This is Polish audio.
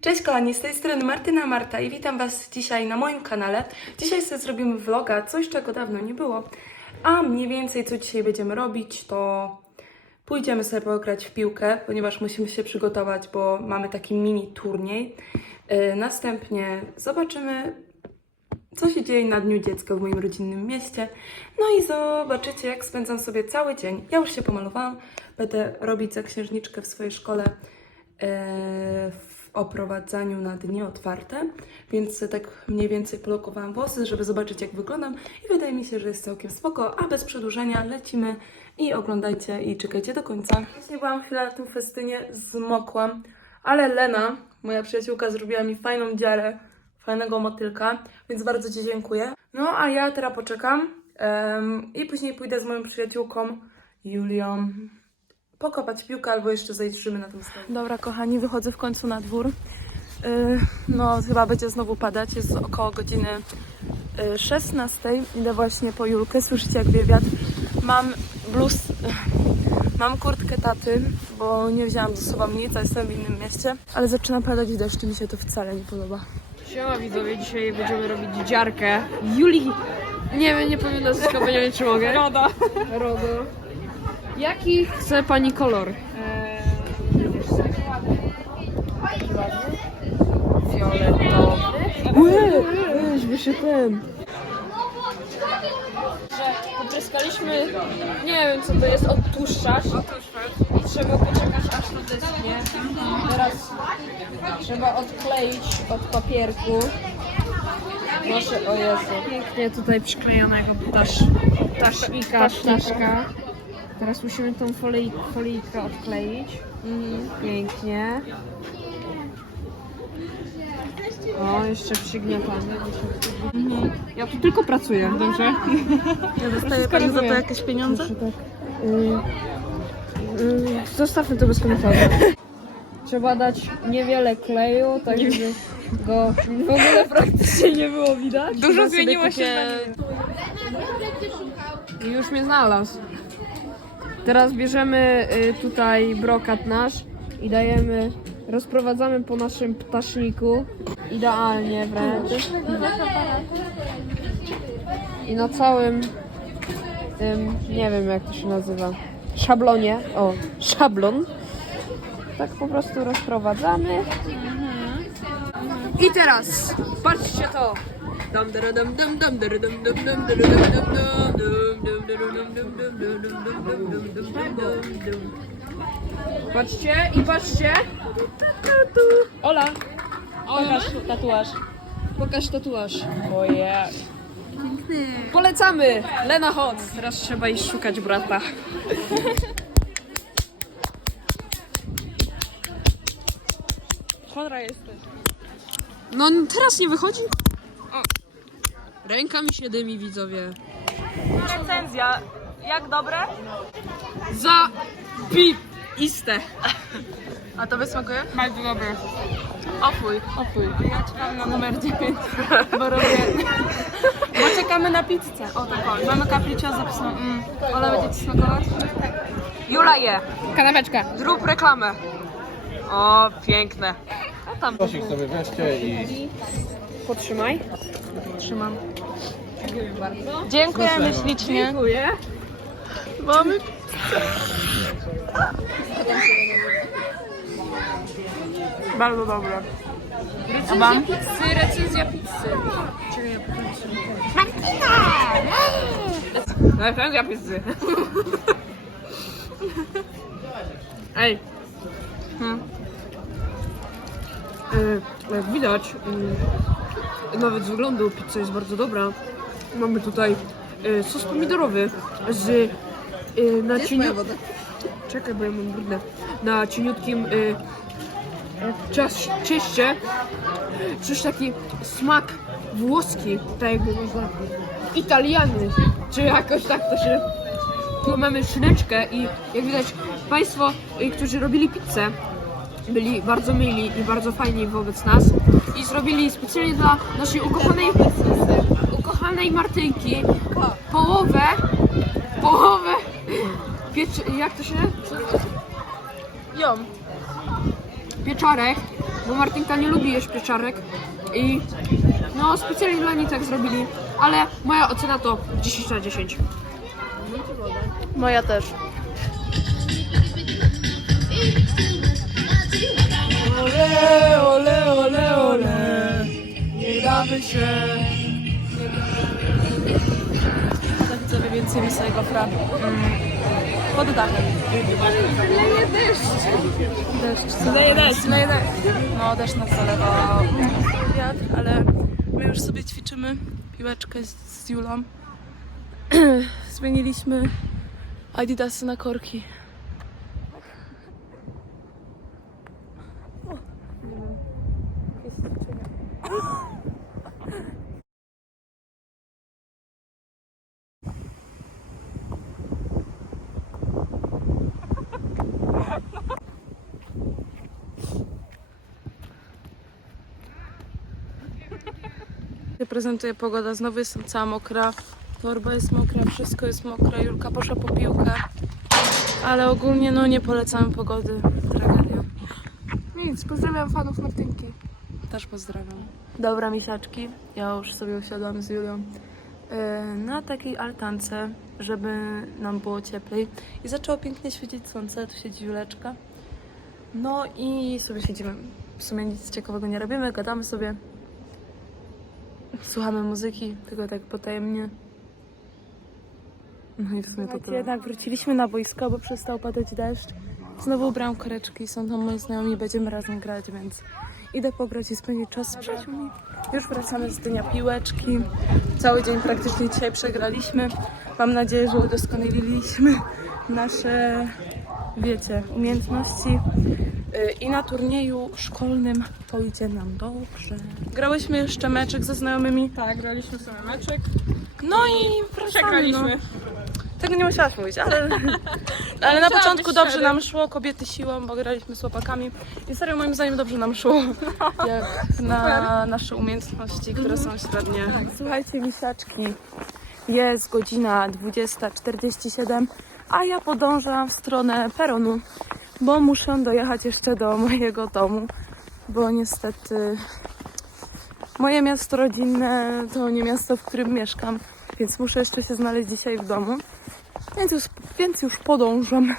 Cześć kochani, z tej strony Martyna Marta i witam Was dzisiaj na moim kanale. Dzisiaj sobie zrobimy vloga, coś czego dawno nie było. A mniej więcej co dzisiaj będziemy robić, to pójdziemy sobie pograć w piłkę, ponieważ musimy się przygotować, bo mamy taki mini turniej. Yy, następnie zobaczymy, co się dzieje na Dniu Dziecka w moim rodzinnym mieście. No i zobaczycie, jak spędzam sobie cały dzień. Ja już się pomalowałam, będę robić za księżniczkę w swojej szkole e, oprowadzaniu na dni otwarte, więc tak mniej więcej polokowałam włosy, żeby zobaczyć, jak wyglądam i wydaje mi się, że jest całkiem spoko, a bez przedłużenia lecimy i oglądajcie i czekajcie do końca. Właśnie byłam chwilę na tym festynie, zmokłam, ale Lena, moja przyjaciółka, zrobiła mi fajną dziarę, fajnego motylka, więc bardzo Ci dziękuję. No, a ja teraz poczekam em, i później pójdę z moją przyjaciółką Julią pokopać piłkę albo jeszcze zajrzymy na tym stole. Dobra, kochani, wychodzę w końcu na dwór. Yy, no, chyba będzie znowu padać. Jest około godziny yy, 16. Idę właśnie po Julkę. Słyszycie, jak wie wiatr. Mam bluz, mam kurtkę taty, bo nie wzięłam ze sobą nic, a jestem w innym mieście. Ale zaczyna padać deszcz i mi się to wcale nie podoba. Siema widzowie, dzisiaj będziemy robić dziarkę. Juli... Nie wiem, nie powiem nazwiska, bo nie wiem czy mogę. Roda. Rodo. Jaki chce pani kolor? Fioletowy. Weź, wyszedł ten. Że potryskaliśmy, nie wiem co to jest, odtłuszczacz. I trzeba poczekać aż to dysknie. Teraz trzeba odkleić od papierku. Proszę, o Jezu. Pięknie tutaj przyklejonego ptasz, ptasznika, ptaszka. Teraz musimy tą folii, folijkę odkleić. Pięknie. O, jeszcze przygniatamy. Ja tu tylko pracuję, dobrze? Ja dostaję pani za to jakieś pieniądze? Proszę tak. Y, y, zostawmy to bez komentarza. Trzeba dać niewiele kleju, tak żeby go w ogóle praktycznie nie było widać. Dużo zmieniło się I już mnie znalazł. Teraz bierzemy y, tutaj brokat nasz i dajemy, rozprowadzamy po naszym ptaszniku. Idealnie wręcz. I na całym tym, nie wiem jak to się nazywa, szablonie, o, szablon. Tak po prostu rozprowadzamy. I teraz, patrzcie to. Patrzcie i patrzcie. Ola, pokaż tatuaż. Pokaż tatuaż. Ojej. Polecamy! Lena Hot! Teraz trzeba iść szukać brata. Chora jesteś. No teraz nie wychodzi? Ręka mi się dymi, widzowie. Recenzja. Jak dobre? Za iste. A to smakuje? Bardzo dobre. Ofuj. Opuj. Ja czekam na numer 9, bo robię... Bo czekamy na pizzę. O tak, o. Mamy capriccio zapisaną. Mm. Ola będzie ci smakować? Jula je. Kanapeczka. Zrób reklamę. O, piękne. A tam. Prosik sobie weźcie i Potrzymaj. Trzymam. Dziękuję bardzo. Dziękujemy ślicznie. Dziękuję. Mamy Bardzo dobre. A wam? Pizzy, recenzja pizzy. Czekaj, ja potem Recenzja pizzy. Ej. Hmm. E, Jak widać, mm, nawet z wyglądu pizza jest bardzo dobra. Mamy tutaj e, sos pomidorowy z e, na cieniu... Czekaj, bo ja mam brudne. Na cieniutkim e, cias, cieście. Coś taki smak włoski, tak jakby można... Italiany, czy jakoś tak to się... Tu mamy szyneczkę i jak widać Państwo, y, którzy robili pizzę, byli bardzo mili i bardzo fajni wobec nas i zrobili specjalnie dla naszej ukochanej ukochanej Martynki połowę połowę pieczy, jak to się Ją. pieczarek bo Martynka nie lubi jeść pieczarek i no specjalnie dla niej tak zrobili, ale moja ocena to 10 na 10. Moja też. Ole, ole, ole, ole. Nie damy się. Tak sobie gofra. Mm. Pod dachem. Leje deszcz. Deszcz. Leje deszcz. Leje deszcz. No, deszcz nas zalewa wiatr, ale my już sobie ćwiczymy piłeczkę z, z Julą. Zmieniliśmy Adidasy na korki. się prezentuje pogoda. Znowu jestem cała mokra. Torba jest mokra, wszystko jest mokre. Julka poszła po piłkę. Ale ogólnie no nie polecamy pogody. Tragedia. Nic, pozdrawiam fanów Martynki. Też pozdrawiam. Dobra, misiaczki. Ja już sobie usiadłam z Julią yy, na takiej altance, żeby nam było cieplej. I zaczęło pięknie świecić słońce. Tu siedzi Juleczka. No i sobie siedzimy. W sumie nic ciekawego nie robimy, gadamy sobie. Słuchamy muzyki, tylko tak potajemnie. No i w sumie to tyle. Jednak wróciliśmy na boisko, bo przestał padać deszcz. Znowu ubrałam koreczki, są tam moi znajomi, będziemy razem grać, więc idę pograć i spędzić czas z przyjaciółmi. Już wracamy z dnia piłeczki. Cały dzień praktycznie dzisiaj przegraliśmy. Mam nadzieję, że udoskonaliliśmy nasze, wiecie, umiejętności. Yy, I na turnieju szkolnym pójdzie nam dobrze. Grałyśmy jeszcze meczek ze znajomymi. Tak, graliśmy sobie meczek. No i wracamy, Przegraliśmy. No. Tego nie musiałaś mówić, ale, ale na początku dobrze nam szło, kobiety siłą, bo graliśmy z chłopakami i serio moim zdaniem dobrze nam szło, jak na nasze umiejętności, które są średnie. Słuchajcie misiaczki, jest godzina 20.47, a ja podążam w stronę peronu, bo muszę dojechać jeszcze do mojego domu, bo niestety moje miasto rodzinne to nie miasto, w którym mieszkam, więc muszę jeszcze się znaleźć dzisiaj w domu. Więc już, więc już podążam